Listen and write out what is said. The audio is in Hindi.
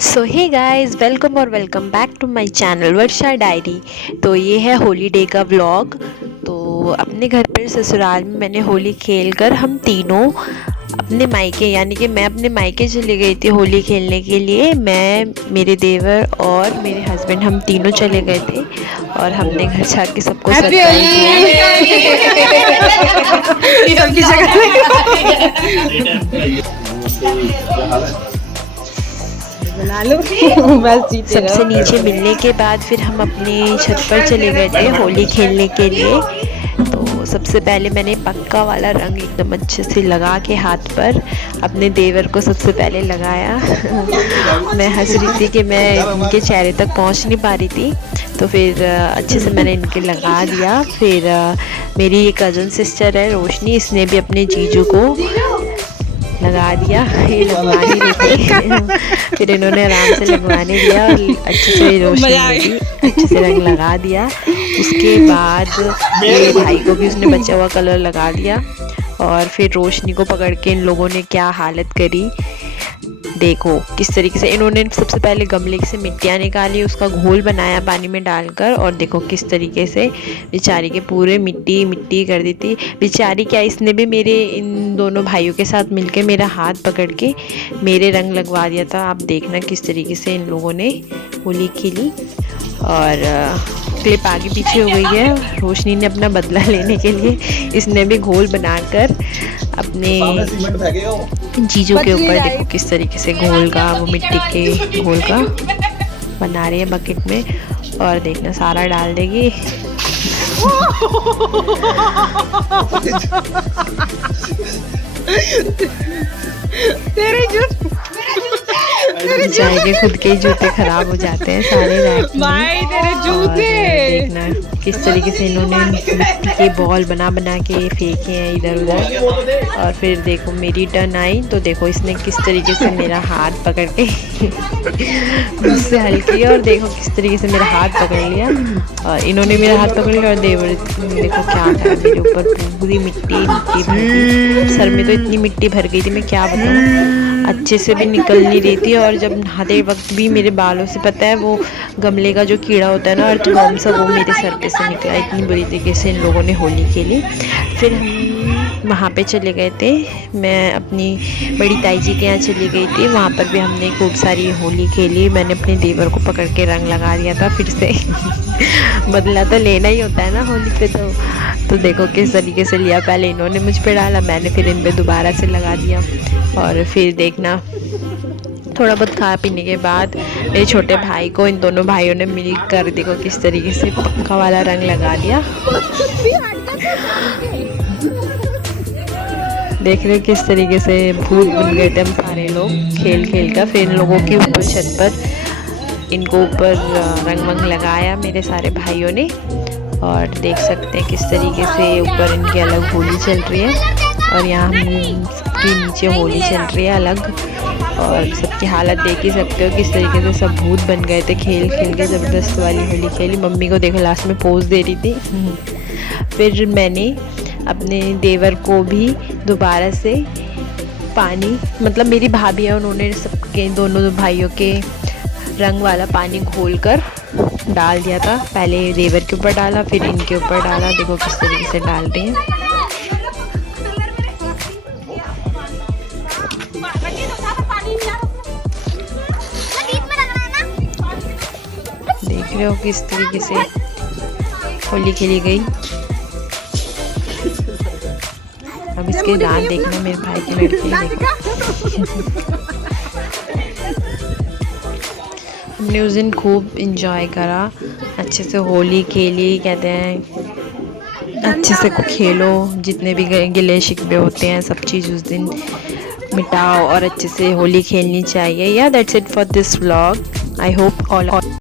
So hey guys, welcome back to my channel Varsha diary. तो ये है होली डे का व्लॉग। तो अपने घर पर ससुराल में मैंने होली खेलकर हम तीनों अपने मायके, यानी कि मैं अपने मायके चली गई थी होली खेलने के लिए। मैं, मेरे देवर और मेरे हस्बैंड, हम तीनों चले गए थे और हमने घर जाके सबको सरप्राइज दिया। सबसे नीचे मिलने के बाद फिर हम अपनी छत पर चले गए थे होली खेलने के लिए। तो सबसे पहले मैंने पक्का वाला रंग एकदम अच्छे से लगा के हाथ पर अपने देवर को सबसे पहले लगाया। मैं हंस रही थी कि मैं इनके चेहरे तक पहुंच नहीं पा रही थी, तो फिर अच्छे से मैंने इनके लगा दिया। फिर मेरी एक कज़न सिस्टर है रोशनी, इसने भी अपने जीजू को लगा दिया। ये लगवा नहीं रही थी। फिर इन्होंने आराम से लगवाने दिया और अच्छे से रोशनी ने भी अच्छे से रंग लगा दिया। उसके बाद मेरे भाई को भी उसने बचा हुआ कलर लगा दिया और फिर रोशनी को पकड़ के इन लोगों ने क्या हालत करी। देखो किस तरीके से इन्होंने सबसे पहले गमले से मिट्टियाँ निकाली, उसका घोल बनाया पानी में डालकर, और देखो किस तरीके से बेचारी के पूरे मिट्टी मिट्टी कर दी थी। बेचारी क्या, इसने भी मेरे इन दोनों भाइयों के साथ मिलकर मेरा हाथ पकड़ के मेरे रंग लगवा दिया था। आप देखना किस तरीके से इन लोगों ने होली खेली। और क्लिप आगे पीछे हो गई है। रोशनी ने अपना बदला लेने के लिए इसने भी घोल बनाकर अपने जीजू के ऊपर, देखो किस तरीके से घोल का, वो मिट्टी के घोल का बना रही है बकेट में, और देखना सारा डाल देगी। जाएंगे, खुद के ही जूते खराब हो जाते हैं सारे रैक में। तेरे जूते देखना किस तरीके से इन्होंने मिट्टी के बॉल बना बना के फेंके हैं इधर उधर। और फिर देखो मेरी टर्न आई तो देखो इसने किस तरीके से मेरा हाथ पकड़ के मुझसे हल्की, और देखो किस तरीके से मेरा हाथ पकड़ लिया, और इन्होंने मेरा हाथ पकड़ लिया। और देवर देखो क्या था, मेरे ऊपर पूरी मिट्टी मिट्टी भर गई, सर में तो इतनी मिट्टी भर गई थी मैं क्या बताऊँ, अच्छे से भी निकल नहीं रही थी। और जब नहाते वक्त भी मेरे बालों से, पता है वो गमले का जो कीड़ा होता है ना, अर्थवर्म सा, वो मेरे सर पे से निकला। इतनी बुरी तरीके से इन लोगों ने होली खेली। फिर हम वहाँ पे चले गए थे, मैं अपनी बड़ी ताई जी के यहाँ चली गई थी, वहाँ पर भी हमने खूब सारी होली खेली। मैंने अपने देवर को पकड़ के रंग लगा दिया था फिर से। बदला तो लेना ही होता है ना होली पे। तो देखो किस तरीके से लिया, पहले इन्होंने मुझ पे डाला, मैंने फिर इन पे दोबारा से लगा दिया। और फिर देखना थोड़ा बहुत खा पीने के बाद मेरे छोटे भाई को इन दोनों भाइयों ने मिल कर देखो किस तरीके से पक्का वाला रंग लगा दिया। देख रहे किस तरीके से भूत बन गए थे हम सारे लोग खेल खेल कर। फिर इन लोगों के ऊपर छत पर इनको ऊपर रंग वंग लगाया मेरे सारे भाइयों ने, और देख सकते हैं किस तरीके से ऊपर इनकी अलग होली चल रही है और यहाँ सबकी नीचे होली चल रही है अलग। और सबकी हालत देख ही सकते हो किस तरीके से सब भूत बन गए थे खेल खेल के। ज़बरदस्त वाली होली खेली। मम्मी को देखो लास्ट में पोज दे रही थी। फिर मैंने अपने देवर को भी दोबारा से पानी, मतलब मेरी भाभी है, उन्होंने सबके दोनों भाइयों के रंग वाला पानी घोल कर डाल दिया था। पहले देवर के ऊपर डाला, फिर इनके ऊपर डाला। देखो किस तरीके से डाल रही हैं। देख रहे हो किस तरीके से होली खेली गई। अब इसके दांत देखना मेरे भाई के लड़के, देखो। हमने उस दिन खूब इंजॉय करा, अच्छे से होली खेली। कहते हैं अच्छे से खेलो, जितने भी गिले शिकवे होते हैं सब चीज़ उस दिन मिटाओ और अच्छे से होली खेलनी चाहिए। या that's it for this vlog. I hope all